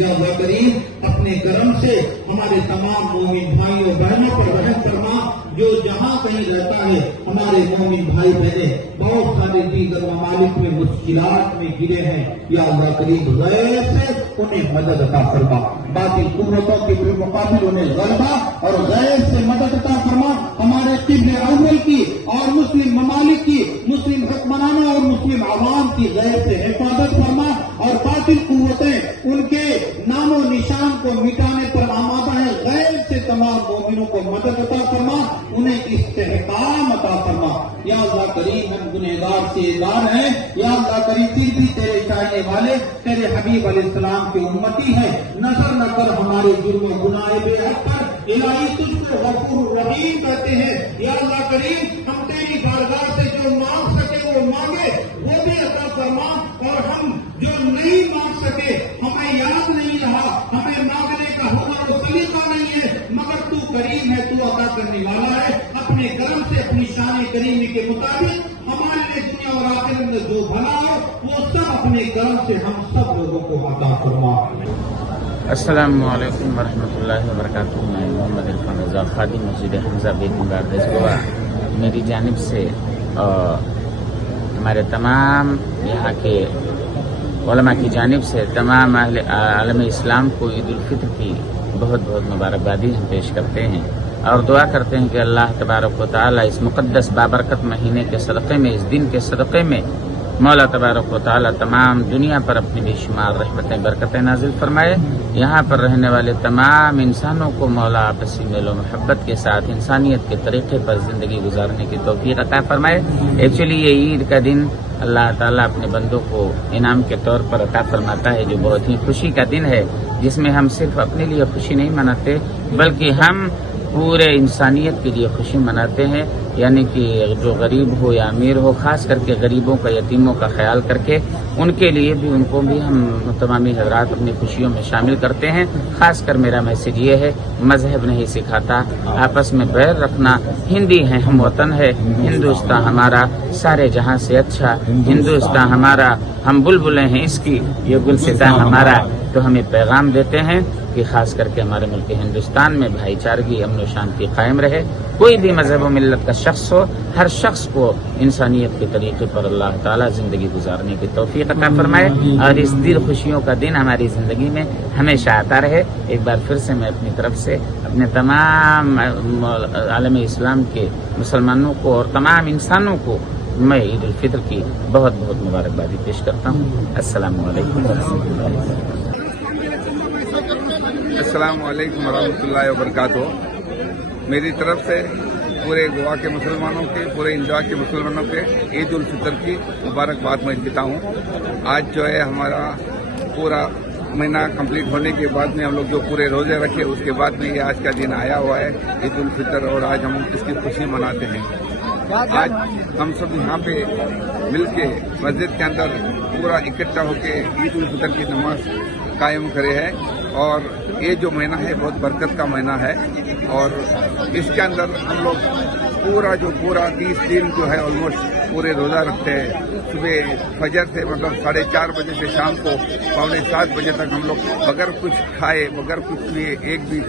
یا اللہ کریم اپنے کرم سے ہمارے تمام مومن بھائیوں بہنوں پر رحم فرما. جو جہاں کہیں رہتا ہے ہمارے مومن بھائی بہنیں بہت سارے دیگر ممالک میں مشکلات میں گرے ہیں, یا اللہ کریم غیر سے انہیں مدد عطا فرما. باطل قوتوں کے مقابل انہیں غلبہ اور غیر سے مدد عطا فرما. ہمارے قبلے اول کی اور مسلم ممالک کی, مسلم حکمرانوں اور مسلم عوام کی غیر سے حفاظت فرما, اور باطل قوتیں ان کے نام و نشان کو مٹانے پر آمادہ ہیں. غیر سے تمام مومنوں کو مدد عطا فرما, انہیں استحکام عطا فرما. یا اللہ کریم ہم گنہگار سے دار ہیں, یا اللہ کریم پھر بھی تیرے چاہنے والے تیرے حبیب علیہ السلام کے امتی ہیں. نظر نہ کر ہمارے جرم و گناہ بے حد پر, الہی تجھ کو غفور رحیم کہتے ہیں. یا اللہ کریم ہم تیری بارگاہ سے جو مانگ سکے وہ مانگے وہ بھی عطا فرما, اور ہم جو نہیں مانگ سکے ہمیں یاد نہیں رہا, ہمیں مانگنے کا ہنر و سلیقہ نہیں ہے, مگر تو کریم ہے, تو عطا کرنے والا ہے. اپنے کرم سے اپنی شان کریمی کے مطابق ہمارے لیے دنیا اور آخرت میں جو بھلا ہو وہ سب اپنے کرم سے ہم سب لوگوں کو عطا فرما. السلام علیکم ورحمۃ اللہ وبرکاتہ. میں محمد عرفان رضا خادم مسجد حمزہ بیت گاردیس گوا. میری جانب سے ہمارے تمام یہاں کے علماء کی جانب سے تمام عالم اسلام کو عید الفطر کی بہت بہت مبارکبادی ہم پیش کرتے ہیں, اور دعا کرتے ہیں کہ اللہ تبارک و تعالی اس مقدس بابرکت مہینے کے صدقے میں, اس دن کے صدقے میں مولا تبارک و تعالی تمام دنیا پر اپنی بے شمار رحمتیں برکتیں نازل فرمائے. یہاں پر رہنے والے تمام انسانوں کو مولا آپسی میل و محبت کے ساتھ انسانیت کے طریقے پر زندگی گزارنے کی توفیق عطا فرمائے. ایکچولی یہ عید کا دن اللہ تعالیٰ اپنے بندوں کو انعام کے طور پر عطا فرماتا ہے, جو بہت ہی خوشی کا دن ہے, جس میں ہم صرف اپنے لیے خوشی نہیں مناتے بلکہ ہم پورے انسانیت کے لیے خوشی مناتے ہیں. یعنی کہ جو غریب ہو یا امیر ہو, خاص کر کے غریبوں کا, یتیموں کا خیال کر کے ان کے لیے بھی, ان کو بھی ہم تمامی حضرات اپنی خوشیوں میں شامل کرتے ہیں. خاص کر میرا میسج یہ ہے, مذہب نہیں سکھاتا آپس میں بیر رکھنا. ہندی ہیں, ہم وطن ہے, ہندوستان ہمارا سارے جہاں سے اچھا, ہندوستان ہمارا, ہم بلبلیں ہیں اس کی, یہ گلستان ہمارا. تو ہمیں پیغام دیتے ہیں کہ خاص کر کے ہمارے ملک ہندوستان میں بھائی چارگی, امن و شانتی قائم رہے. کوئی بھی مذہب و ملت کا شخص ہو, ہر شخص کو انسانیت کے طریقے پر اللہ تعالیٰ زندگی گزارنے کی توفیق عطا فرمائے, اور اس دل خوشیوں کا دن ہماری زندگی میں ہمیشہ آتا رہے. ایک بار پھر سے میں اپنی طرف سے اپنے تمام عالم اسلام کے مسلمانوں کو اور تمام انسانوں کو میں عید الفطر کی بہت بہت مبارکبادی پیش کرتا ہوں. السلام علیکم ورحمۃ اللہ وبرکاتہ. السلام علیکم ورحمۃ اللہ وبرکاتہ. میری طرف سے پورے گوا کے مسلمانوں کے, پورے انڈیا کے مسلمانوں کے عید الفطر کی مبارکباد میں دیتا ہوں. آج جو ہے ہمارا پورا مہینہ کمپلیٹ ہونے کے بعد میں ہم لوگ جو پورے روزے رکھے اس کے بعد میں یہ آج کا دن آیا ہوا ہے عید الفطر, اور آج ہم اس کی خوشی مناتے ہیں. آج ہم سب یہاں پہ مل کے مسجد کے اندر پورا اکٹھا ہو کے عید الفطر کی نماز قائم کرے ہیں. اور یہ جو مہینہ ہے بہت برکت کا مہینہ ہے, اور اس کے اندر ہم لوگ پورا 30 دن جو ہے آلموسٹ پورے روزہ رکھتے ہیں. صبح فجر سے مطلب 4:30 بجے سے شام کو 6:45 بجے تک ہم لوگ بغیر کچھ کھائے, بغیر کچھ لیے, ایک بھی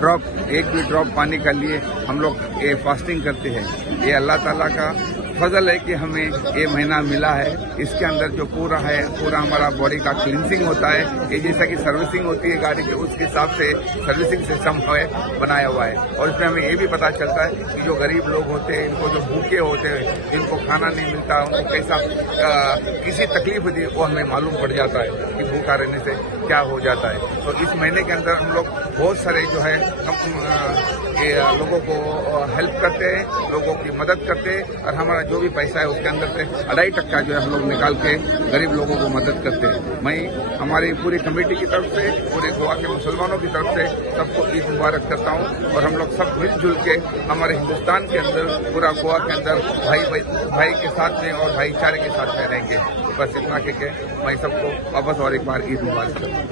ڈراپ پانی کا لیے ہم لوگ یہ فاسٹنگ کرتے ہیں. یہ اللہ تعالیٰ کا فضل ہے کہ ہمیں یہ مہینہ ملا ہے. اس کے اندر جو پورا ہمارا باڈی کا کلینزنگ ہوتا ہے, یہ جیسا کہ سروسنگ ہوتی ہے گاڑی کی, اس کے حساب سے سروسنگ سسٹم بنایا ہوا ہے. اور اس میں ہمیں یہ بھی پتا چلتا ہے کہ جو غریب لوگ ہوتے ہیں, ان کو جو بھوکے ہوتے ہیں, جن کو کھانا نہیں ملتا, ان کو کیسا کسی تکلیف ہوتی ہے وہ ہمیں معلوم پڑ جاتا ہے کہ بھوکا رہنے سے کیا ہو جاتا ہے. تو اس مہینے کے اندر ہم لوگ بہت سارے جو ہے لوگوں کو ہیلپ کرتے ہیں, لوگوں کی مدد کرتے ہیں, اور ہمارا جو بھی پیسہ ہے اس کے اندر سے 2.5% جو ہے ہم لوگ نکال کے غریب لوگوں کو مدد کرتے ہیں. میں ہماری پوری کمیٹی کی طرف سے, پورے گوا کے مسلمانوں کی طرف سے سب کو عید مبارک کرتا ہوں. اور ہم لوگ سب مل جل کے ہمارے ہندوستان کے اندر, پورا گوا کے اندر بھائی کے ساتھ میں اور بھائی چارے کے ساتھ میں رہیں گے. بس اتنا کہ میں سب کو واپس اور ایک بار عید مبارک کرتا ہوں.